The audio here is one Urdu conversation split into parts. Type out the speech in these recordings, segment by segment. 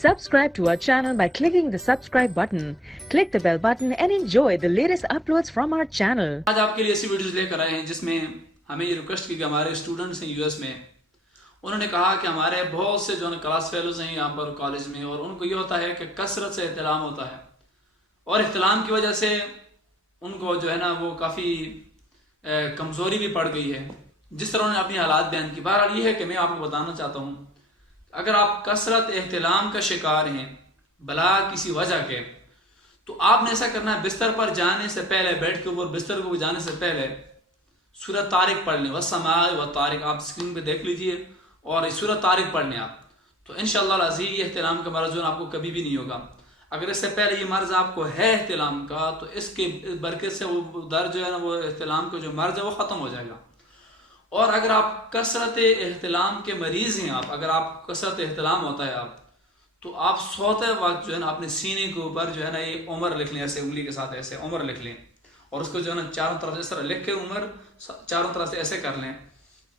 Subscribe to our channel by clicking the subscribe button. Click the bell button and enjoy the latest uploads from our channel. آج آپ کے لیے ایسی ویڈیوز لے کر آئے ہیں جس میں ہمیں یہ ریکویسٹ کی کہ ہمارے اسٹوڈنٹس ہیں یو ایس میں، انہوں نے کہا کہ ہمارے بہت سے جو کلاس فیلوز ہیں یہاں پر کالج میں، اور ان کو یہ ہوتا ہے کہ کثرت سے احتلام ہوتا ہے، اور احتلام کی وجہ سے ان کو جو ہے نا وہ کافی کمزوری بھی پڑ گئی ہے، جس طرح انہوں نے اپنی حالات بیان کی۔ بہرحال یہ ہے کہ میں آپ کو بتانا چاہتا ہوں، اگر آپ کثرت احتلام کا شکار ہیں بلا کسی وجہ کے، تو آپ نے ایسا کرنا ہے، بستر پر جانے سے پہلے، بیڈ کے اوپر بستر کو جانے سے پہلے سورۃ طارق پڑھ لیں، والسماء والطارق، آپ اسکرین پہ دیکھ لیجئے، اور سورۃ طارق پڑھ لیں آپ، تو انشاءاللہ العزیز یہ احتلام کا مرض آپ کو کبھی بھی نہیں ہوگا۔ اگر اس سے پہلے یہ مرض آپ کو ہے احتلام کا، تو اس کے برکت سے وہ درد جو ہے نا، وہ احتلام کا جو مرض ہے وہ ختم ہو جائے گا۔ اور اگر آپ کثرت احتلام کے مریض ہیں، اگر آپ کثرت احتلام ہوتا ہے تو آپ سوتے وقت جو ہے نا اپنے سینے کے اوپر جو ہے نا یہ عمر لکھ لیں، ایسے انگلی کے ساتھ ایسے عمر لکھ لیں، اور اس کو جو ہے نا چاروں طرف اس طرح لکھ کے عمر چاروں طرف سے ایسے کر لیں،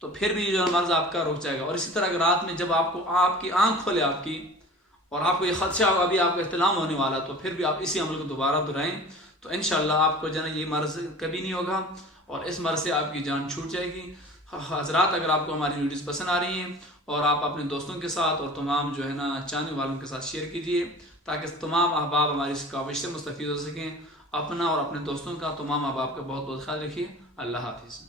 تو پھر بھی جو ہے مرض آپ کا رک جائے گا۔ اور اسی طرح اگر رات میں جب آپ کو آپ کی آنکھ کھولے آپ کی، اور آپ کو یہ خدشہ ہوگا ابھی آپ کا احتلام ہونے والا، تو پھر بھی آپ اسی عمل کو دوبارہ دہرائیں، تو انشاءاللہ آپ کو جو ہے نا یہ مرض کبھی نہیں ہوگا، اور اس مرض سے آپ کی جان چھوٹ جائے گی۔ حضرات، اگر آپ کو ہماری ویڈیوز پسند آ رہی ہیں، اور آپ اپنے دوستوں کے ساتھ اور تمام جو ہے نا چاہنے والوں کے ساتھ شیئر کیجئے، تاکہ تمام احباب ہماری اس کاوش سے مستفید ہو سکیں۔ اپنا اور اپنے دوستوں کا، تمام احباب کا بہت بہت خیال رکھیے۔ اللہ حافظ۔